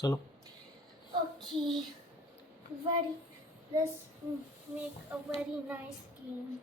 चलो Okay, very. Let's make a very nice game.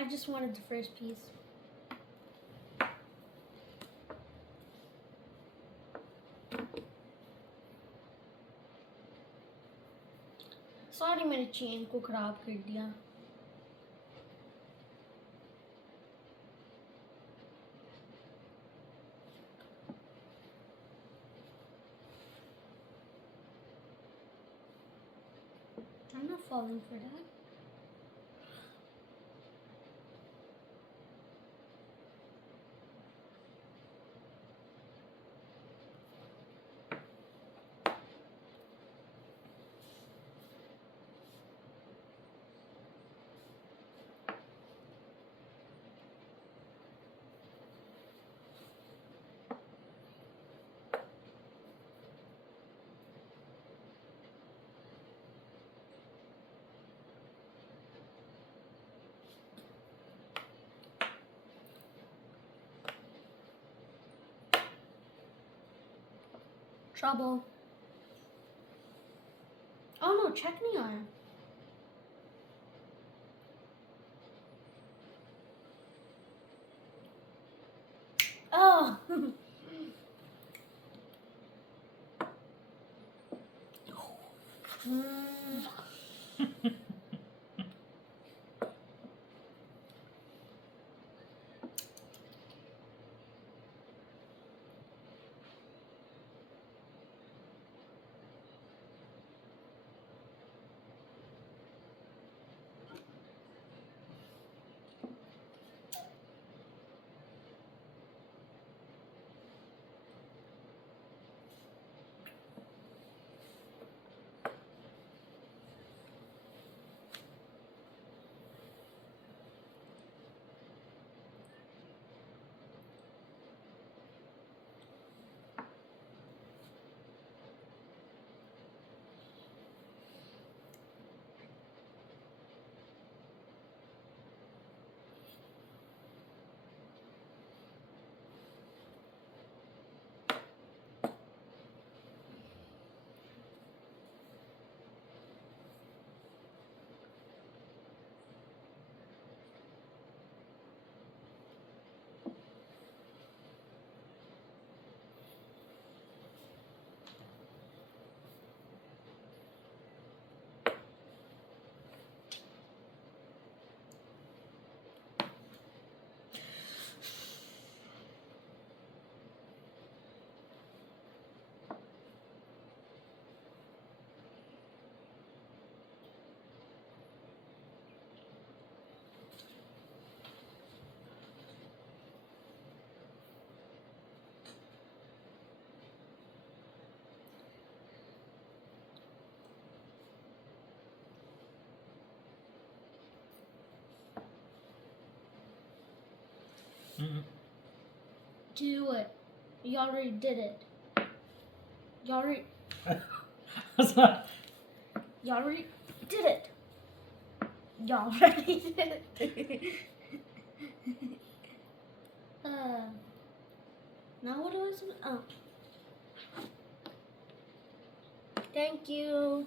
I just wanted the first piece. Sorry मैंने chain को खराब कर दिया. I'm not falling for that. Trouble. Oh no, check नहीं आया. Oh. Do it. You already did it. You already did it. You already did it. Now what do I do? Oh. Thank you.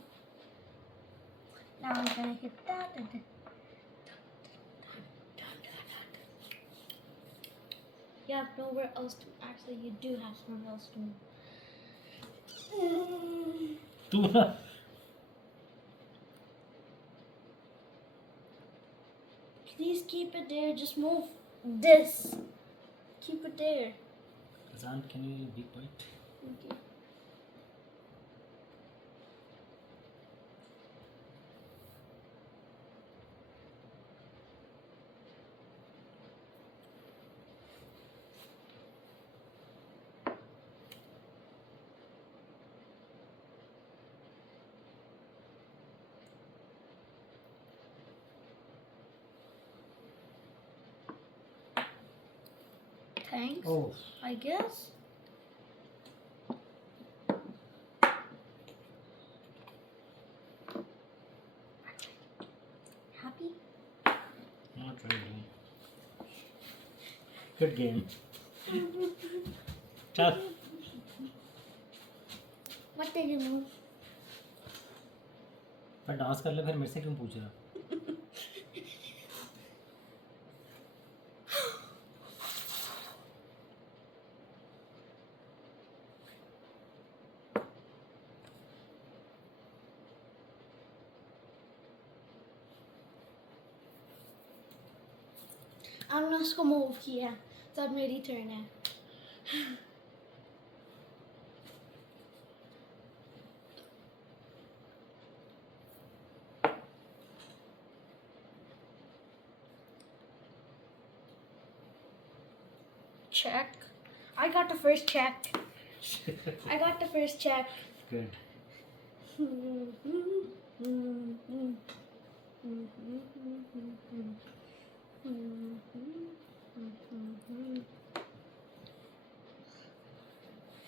Now I'm gonna hit that and then. You have nowhere else to. Actually, you do have somewhere else to. तू ना Please keep it there. Just move this. Keep it there. अजान can you be quiet? Okay. Thanks. Oh, I guess. Happy? not really. Good game. चल What did you move? पर dance कर ले फिर मेरे से क्यों पूछ रहा? हमने उसको मूव किया तो अब मेरी टर्न है. Check. I got the first check. I got the first check. Good.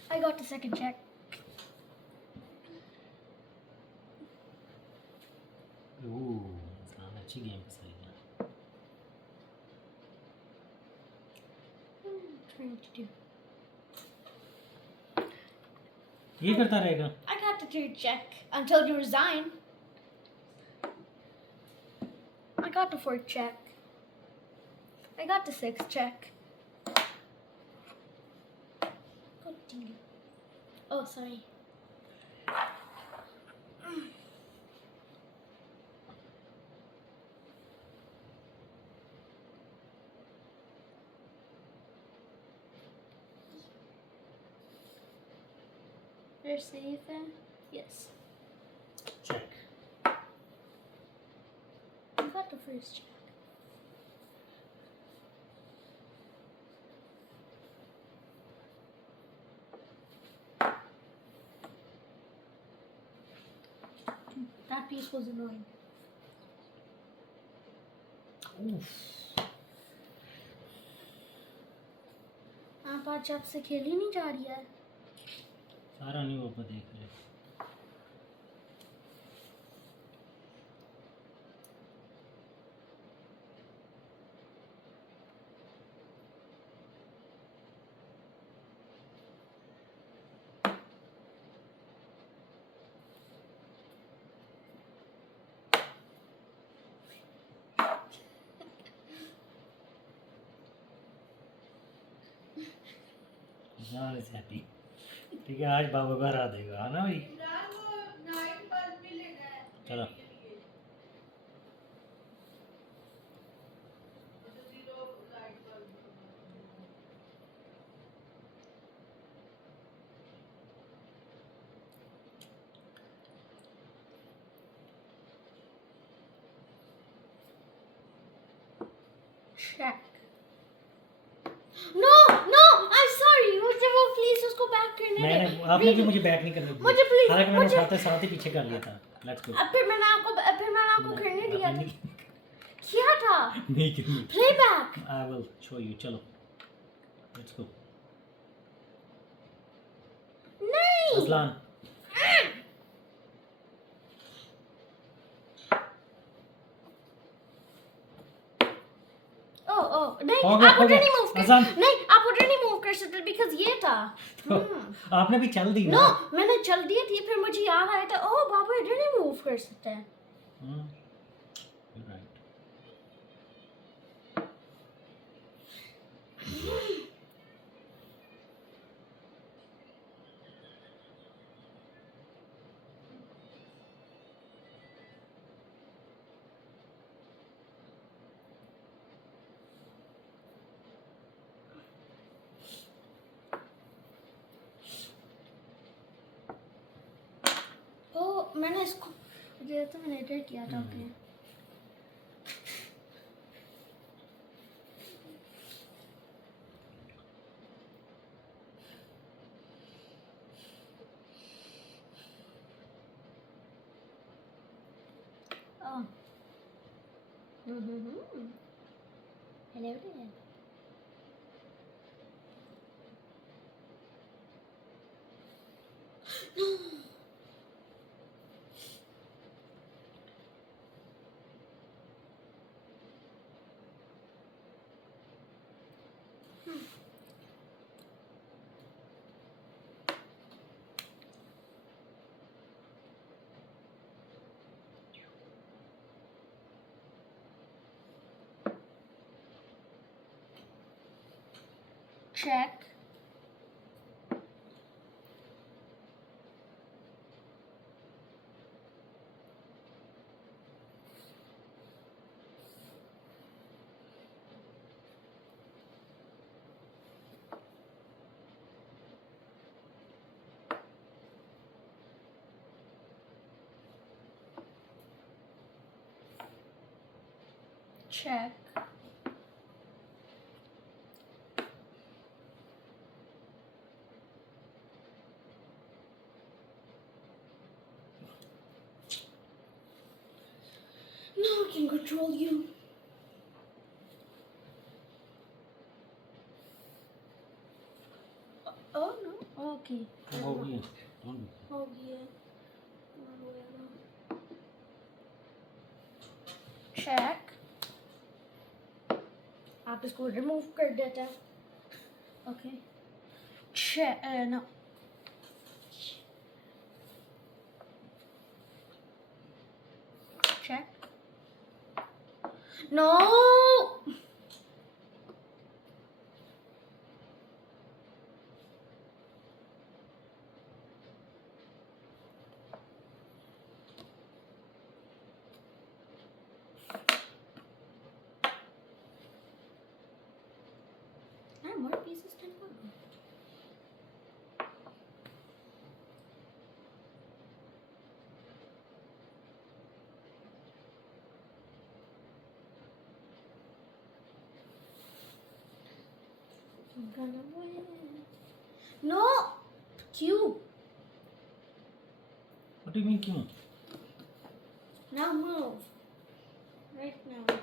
I got the second check. Ooh, इस्लाम अच्छी गेम खेल रहा है. Trying to do. ये करता रहेगा. I got the third check until you resign. I got the fourth check. I got the sixth check. God damn it. Oh, sorry. You're safe, eh? Yes. Check. I got the first check. That piece was annoying. Oof. आप आज आपसे खेली नहीं जा रही है. सारा नहीं वो पर देख ले. John is happy. ठीक है आज बाबा घर आ देगा है ना भाई. चलो. Check. No, no, I'm sorry. मुझे वो प्लीज उसको बैक करने दे. मैंने आपने भी मुझे बैक नहीं करने दिया. मुझे प्लीज. हालांकि मैंने साथ साथ ही पीछे कर लिया था. Let's go. फिर मैंने आपको करने दिया था. किया था. नहीं करनी. Play back. I will show you. चलो लेट्स गो. नहीं. असलान नहीं हो गया, आप हो उधर गया। नहीं मूव कर. आसान। नहीं आप उधर नहीं मूव कर सकते बिकॉज़ ये था. तो आपने भी चल दी नो ना. मैंने चल दिया थी फिर मुझे याद आया था ओह बाबा इधर नहीं मूव कर सकते हैं. You're right. मैंने इसको ये तो मैंने एडिट किया था okay Oh. Hello there. No. Check. Check. Now I can control you. Oh no. Okay. हो गया हो गया. Check. आप इसको रिमूव कर देते हैं. Okay. Check. No. Check. No. More pieces can go. I'm gonna win. No! Cube. What do you mean क्यों? Now move. Right now.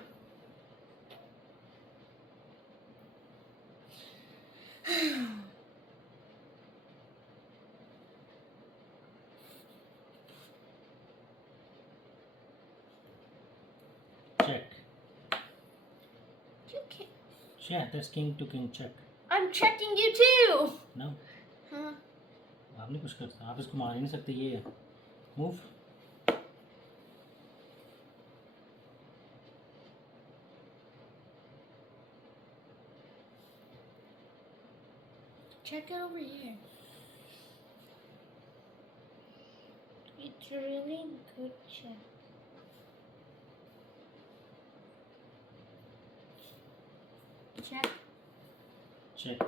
Check. You can't. Yeah, that's king to king check. I'm checking you too. No. Huh? आप नहीं कुछ करते आप इसको मार ही नहीं सकते ये है move Check it over here. It's a really good check. Check. check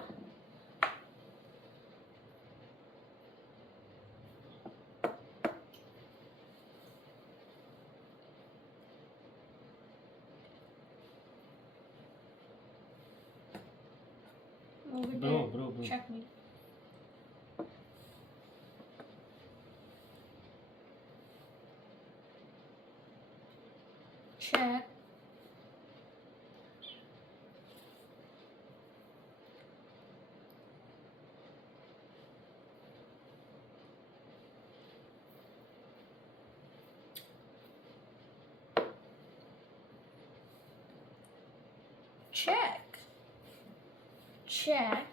Over bro there. Check me. Check. Check. Check.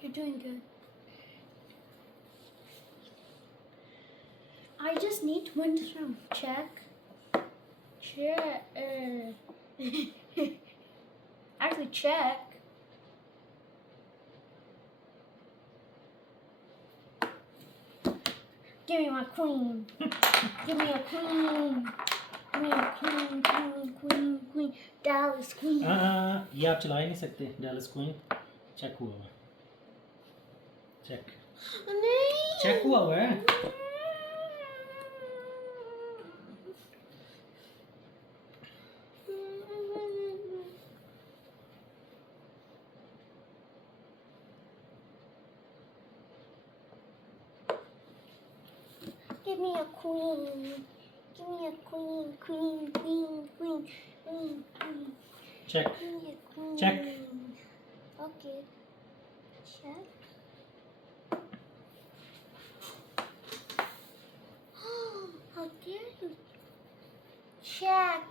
You're doing good. I just need one throw. Check. Check. Actually, check. Give me my queen. Give me a queen. Give me a queen, queen, queen, queen. Dallas queen. ये आप चला ही नहीं सकते Dallas Queen check हुआ check नहीं check हुआ है Give me a queen. Give me a queen, queen, queen, queen, queen, queen. Check Give me a queen. Check. Okay. Check. How dare you? Check.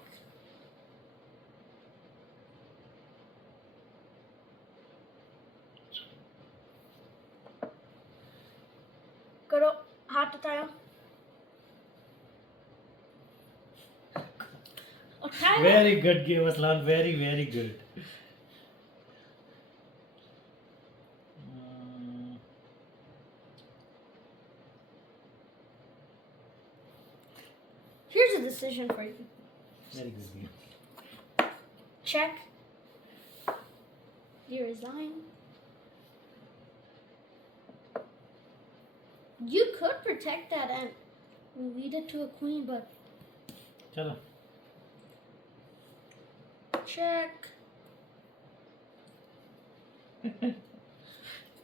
करो हाथ उठाओ उठाओ very good game Aslan very very good Here's a decision for you. very good game Check. You resign. You could protect that and lead it to a queen, but चलो check.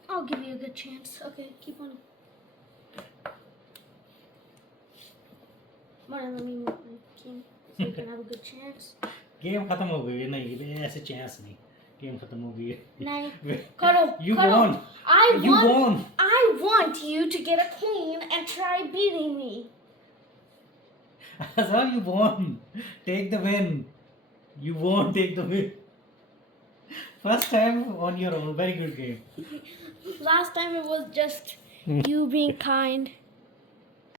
I'll give you a good chance. Okay, keep on. Mara, let me move my king so you can have a good chance. Game खत्म हो गई है नहीं ऐसे chance नहीं game खत्म हो गई है Nine. Karo, You Karo, won. You won. I want you to get a queen and try beating me. Aslan you won take the win you won take the win first time on your own very good game Last time it was just you being kind.